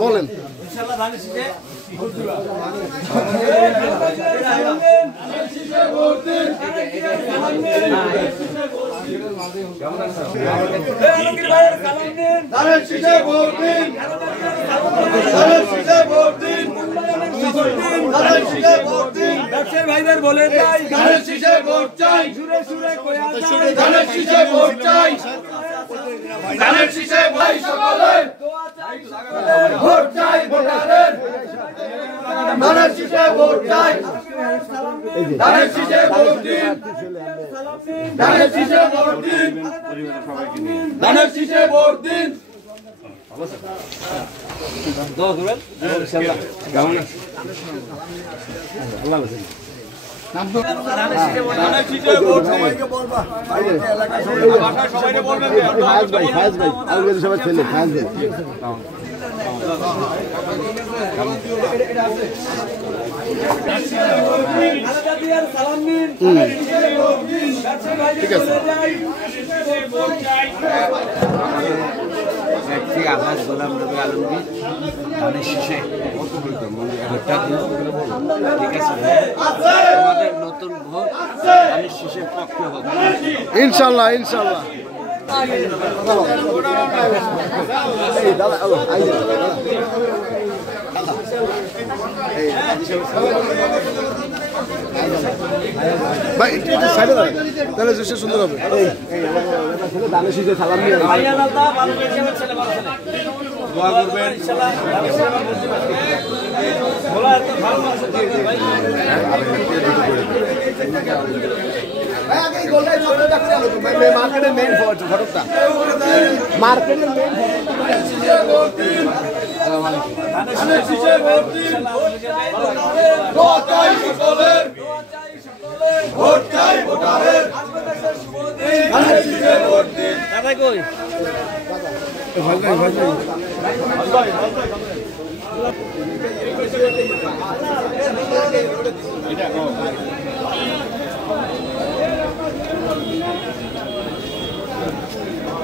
বলেন ভাইদের বলে ভোট চাই সুরে সুরে ভোট চাই ধানের শীষে ভাই সকলের ভোট চাই ভোটারের ধানের শীষে ভোট চাই ধানের শীষে ভোট দিন ধানের শীষে ভোট দিন ধানের শীষে ভোট দিন ঠিক আছে আলহাজ গোলাম নবী আলমগীর ধানের শীষে ভোটটা দিল। ঠিক আছে, আমাদের নতুন ভোট ধানের শীষের পক্ষে হোক ইনশাল্লাহ ইনশাল্লাহ। ভাই একটু সাইডে দাঁড়ান, তাহলে দৃশ্য সুন্দর হবে। মার্কেটের মেইন ফটকটা মার্কেটের মেইন ভোট চাই ভোটারের ধানের শীষে ভোট দিন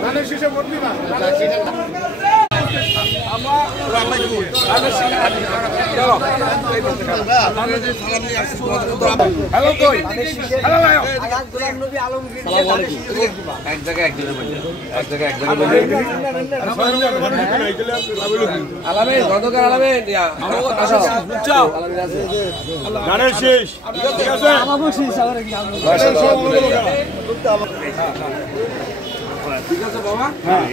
ধানের শীষে ভোট দিবা ধানের শীষ ঠিক আছে ঠিক আছে বাবা, হ্যাঁ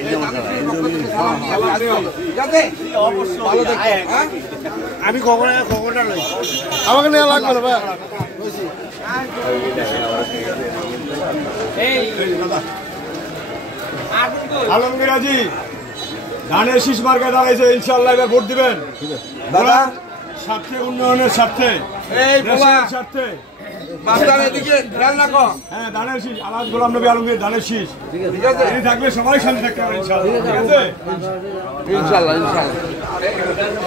আমি খবরটা নই আমাকে নেওয়া লাগবে না ভাই। আলমগীর আজি ধানের শীষ মার্কে দাঁড়াইছে, ইনশাআল্লাহ এবার ভোট দিবেন দাদা, স্বার্থে উন্নয়নের স্বার্থে স্বার্থে হ্যাঁ ধানের শীষ আলহাজ গোলাম নবী আলমগীর ধানের শীষ ঠিক আছে, তিনি থাকলে সবাই শান্তি থাকতে পারে ইনশাআল্লাহ। ঠিক আছে ইনশাআল্লাহ ইনশাআল্লাহ।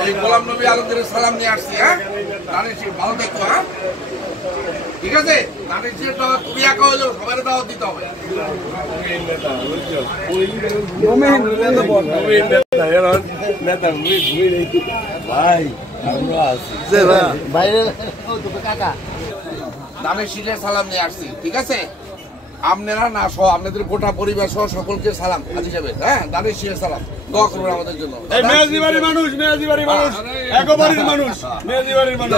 এই গোলাম নবী আলমগীরের সালাম নিয়ে আসছি। হ্যাঁ ধানের শীষ ভালো থাকতো। হ্যাঁ ঠিক আছে, ধানের শীষ তুমি একা হলেও সবার দাওয়াত দিতে হবে। ধানের শীষের সালাম নিয়ে আসছি। ঠিক আছে, আপনারা না সহ আপনাদের গোটা পরিবার সহ সকলকে সালাম হাজি সাহেবের। হ্যাঁ ধানের শীষের সালাম, দোয়া করবেন আমাদের জন্য। মেয়াজিবাড়ির মানুষ একবারের মানুষ মেয়াজিবাড়ির মানুষ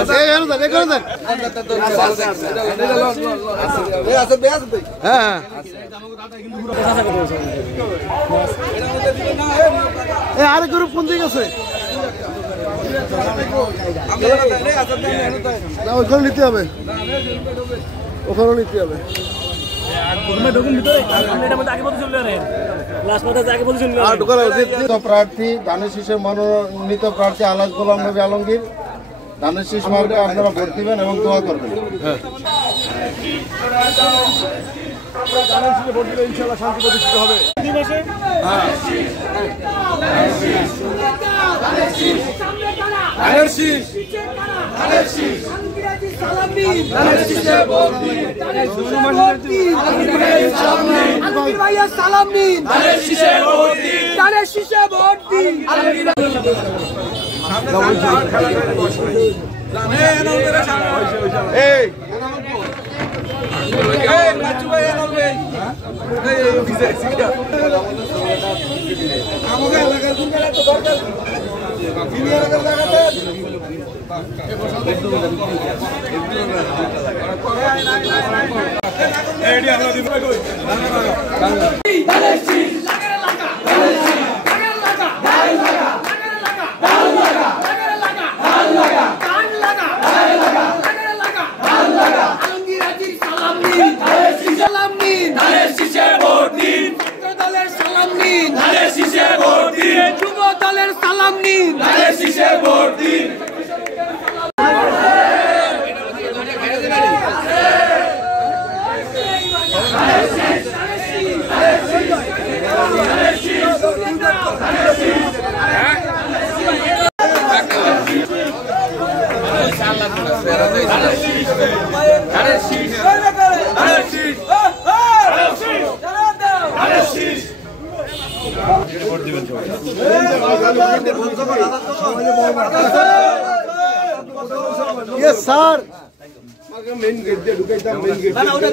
আরে গ্রুপ কোন দিকে আছে ওখানে নিতে হবে, ওখানে নিতে হবে। প্রার্থী ধানের শীষের মনোনীত প্রার্থী আলহাজ গোলাম নবী আলমগীর, ধানের শীষ মার্কে আপনারা ভোট দিবেন এবং দোয়া করবেন। ভোট দিলে ইনশাল্লাহ শান্তি প্রতিষ্ঠিত হবে।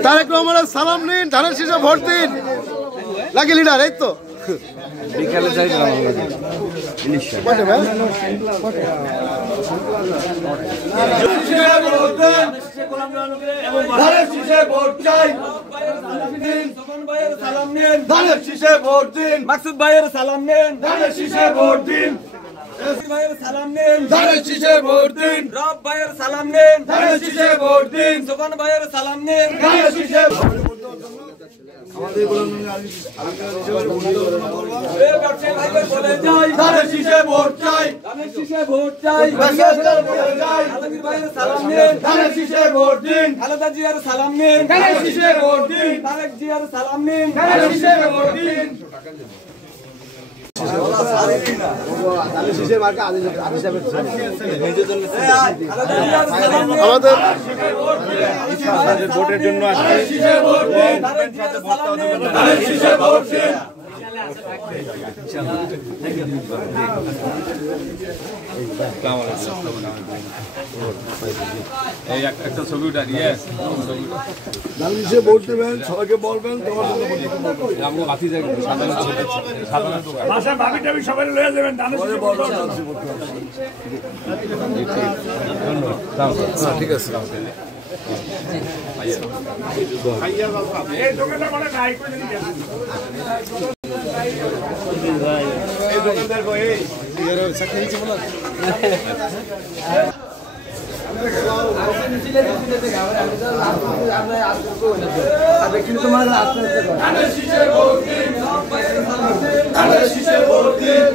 তারেক রহমানের সালাম নিন, ধানের শীষে ভোট দিন। লাগে লিডার, এই তো বিকালে যাই মাকসুদ ভাইয়ের সালাম নেন, ধানের শীষে ভোট দিন। ভাইয়ের সালাম নেন, ধানের শীষে ভোট দিন। রব ভাইয়ের সালাম নেন, ধানের শীষে ভোট দিন। সোবান ভাইয়ের সালাম নেন, ধানের শীষে ধানের শীষে ভোট চাই, ধানের শীষে ভোট চাই। আলমগীর ভাইয়ের সালাম নেন, ধানের শীষে ভোট দিন। খালেদা জিয়ার সালাম নেন, ধানের শীষে ভোট দিন। তারেক জিয়ার সালাম নেন, ধানের শীষে ভোট দিন। আমাদের ভোটের জন্য এই একটা ছবি উঠা দিয়ে ভোট দেবেন, সবাইকে বলবেন। সবাই লয়ে যাবেন। ঠিক আছে। ধানের শীষে ভোট দিন।